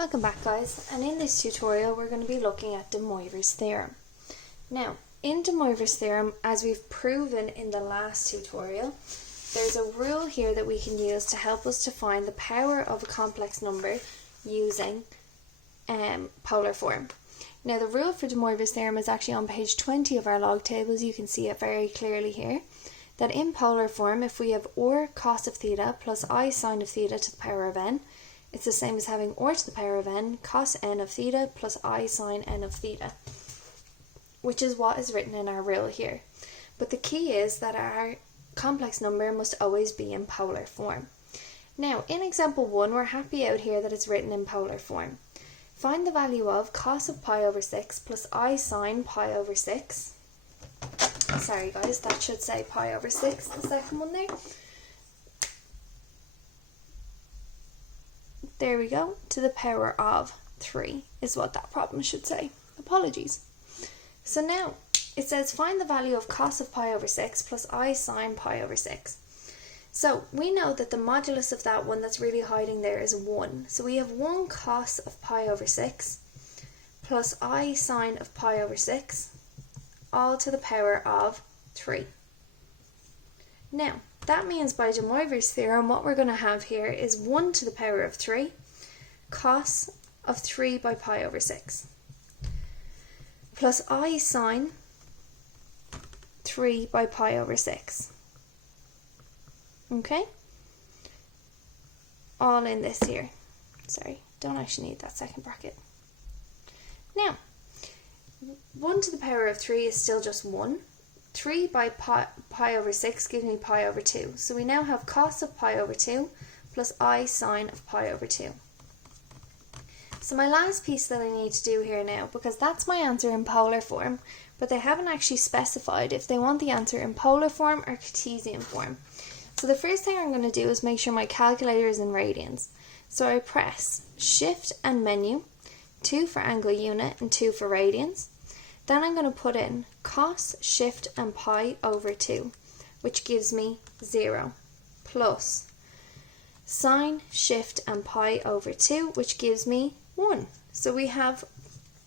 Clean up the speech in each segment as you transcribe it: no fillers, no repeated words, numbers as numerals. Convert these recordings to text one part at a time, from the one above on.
Welcome back, guys, and in this tutorial we're going to be looking at DeMoivre's theorem. Now, in DeMoivre's theorem, as we've proven in the last tutorial, there's a rule here that we can use to help us to find the power of a complex number using polar form. Now, the rule for DeMoivre's theorem is actually on page 20 of our log tables. You can see it very clearly here, that in polar form, if we have or cos of theta plus I sine of theta to the power of n, it's the same as having or to the power of n cos n of theta plus I sine n of theta, which is what is written in our rule here. But the key is that our complex number must always be in polar form. Now, in example 1, we're happy out here that it's written in polar form. Find the value of cos of pi over 6 plus I sine pi over 6. Sorry guys, that should say pi over 6, the second one there. There we go, to the power of 3 is what that problem should say. Apologies. So now, it says find the value of cos of pi over 6 plus I sine pi over 6. So, we know that the modulus of that one that's really hiding there is 1. So we have 1 cos of pi over 6 plus I sine of pi over 6, all to the power of 3. Now, that means by DeMoivre's theorem, what we're going to have here is 1 to the power of 3 cos of 3 by pi over 6 plus I sine 3 by pi over 6. Okay? All in this here. Sorry, don't actually need that second bracket. Now, 1 to the power of 3 is still just 1. 3 by pi over 6 gives me pi over 2. So we now have cos of pi over 2 plus I sine of pi over 2. So my last piece that I need to do here now, because that's my answer in polar form, but they haven't actually specified if they want the answer in polar form or Cartesian form. So the first thing I'm going to do is make sure my calculator is in radians. So I press Shift and Menu, 2 for angle unit and 2 for radians. Then I'm going to put in cos, shift and pi over 2, which gives me 0, plus sine, shift and pi over 2, which gives me 1. So we have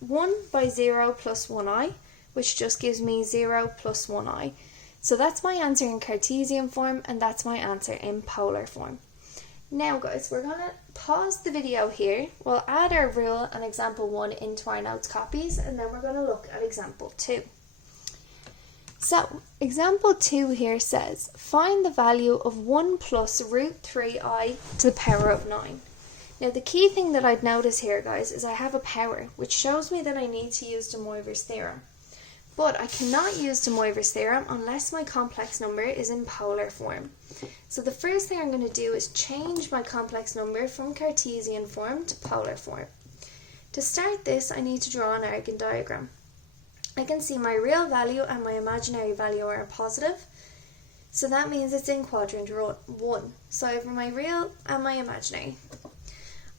1 by 0 plus 1i, which just gives me 0 plus 1i. So that's my answer in Cartesian form, and that's my answer in polar form. Now guys, we're going to pause the video here. We'll add our rule and example 1 into our notes copies, and then we're going to look at example 2. So, example 2 here says, find the value of 1 plus root 3i to the power of 9. Now the key thing that I'd notice here, guys, is I have a power, which shows me that I need to use DeMoivre's theorem. But I cannot use DeMoivre's theorem unless my complex number is in polar form. So the first thing I'm going to do is change my complex number from Cartesian form to polar form. To start this, I need to draw an Argand diagram. I can see my real value and my imaginary value are positive. So that means it's in quadrant 1. So I have my real and my imaginary.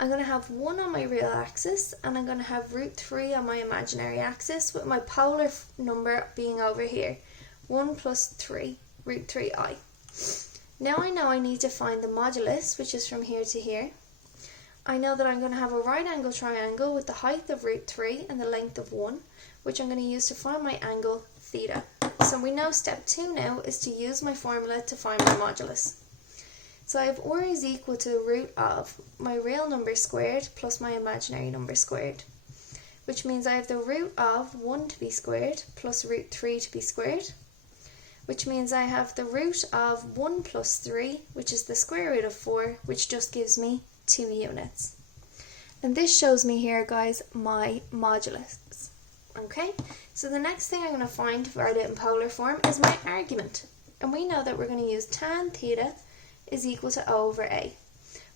I'm going to have 1 on my real axis, and I'm going to have root 3 on my imaginary axis, with my polar number being over here, 1 plus 3, root 3i. Now I know I need to find the modulus, which is from here to here. I know that I'm going to have a right angle triangle with the height of root 3 and the length of 1, which I'm going to use to find my angle theta. So we know step 2 now is to use my formula to find my modulus. So I have or is equal to the root of my real number squared plus my imaginary number squared, which means I have the root of 1 to be squared plus root 3 to be squared, which means I have the root of 1 plus 3, which is the square root of 4, which just gives me 2 units. And this shows me here, guys, my modulus. Okay, so the next thing I'm going to find to write it in polar form is my argument. And we know that we're going to use tan theta is equal to O over A,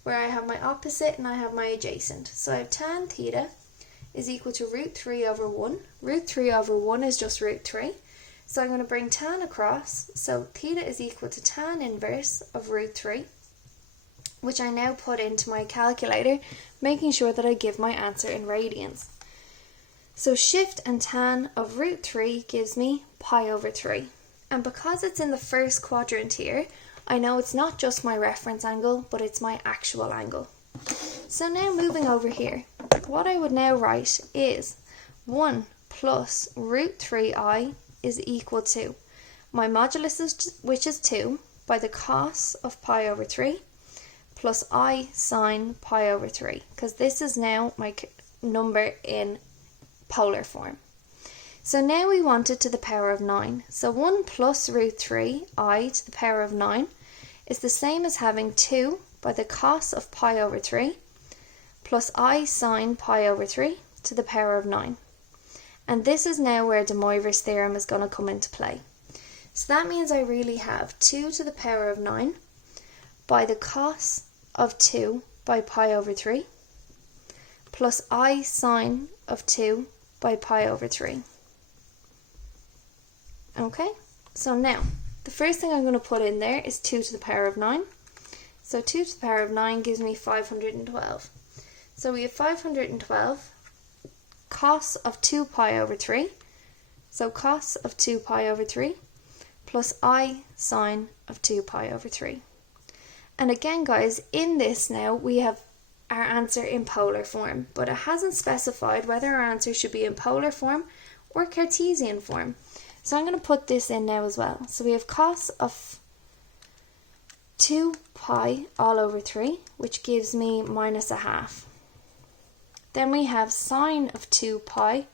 where I have my opposite and I have my adjacent. So I have tan theta is equal to root 3 over 1. Root 3 over 1 is just root 3. So I'm going to bring tan across. So theta is equal to tan inverse of root 3, which I now put into my calculator, making sure that I give my answer in radians. So shift and tan of root 3 gives me pi over 3. And because it's in the first quadrant here, I know it's not just my reference angle, but it's my actual angle. So now moving over here, what I would now write is 1 plus root 3i is equal to my modulus, which is 2, by the cos of pi over 3, plus I sine pi over 3, because this is now my number in polar form. So now we want it to the power of 9. So 1 plus root 3i to the power of 9 is the same as having 2 by the cos of pi over 3 plus I sine pi over 3 to the power of 9. And this is now where DeMoivre's theorem is going to come into play. So that means I really have 2 to the power of 9 by the cos of 2 by pi over 3 plus I sine of 2 by pi over 3. Okay, so now the first thing I'm going to put in there is 2 to the power of 9. So 2 to the power of 9 gives me 512. So we have 512 cos of 2 pi over 3. So cos of 2 pi over 3 plus I sine of 2 pi over 3. And again, guys, in this now we have our answer in polar form, but it hasn't specified whether our answer should be in polar form or Cartesian form. So I'm going to put this in now as well. So we have cos of 2 pi all over 3, which gives me minus a half. Then we have sine of 2 pi.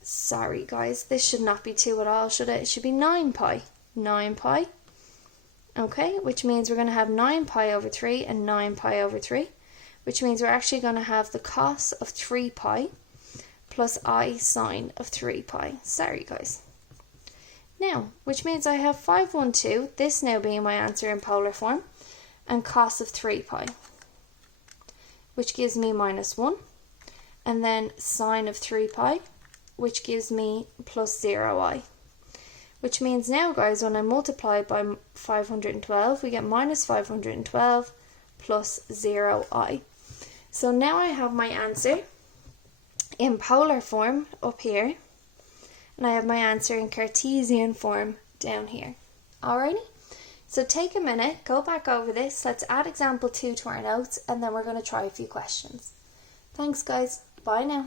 Sorry guys, this should not be 2 at all, should it? It should be 9 pi. 9 pi. Okay, which means we're going to have 9 pi over 3 and 9 pi over 3, which means we're actually going to have the cos of 3 pi plus I sine of 3 pi. Sorry guys. Now, which means I have 512, this now being my answer in polar form, and cos of 3 pi, which gives me minus 1, and then sine of 3 pi, which gives me plus 0i. Which means now, guys, when I multiply by 512, we get minus 512 plus 0i. So now I have my answer in polar form up here, and I have my answer in Cartesian form down here. Alrighty, so take a minute, go back over this, let's add example 2 to our notes, and then we're going to try a few questions. Thanks guys, bye now.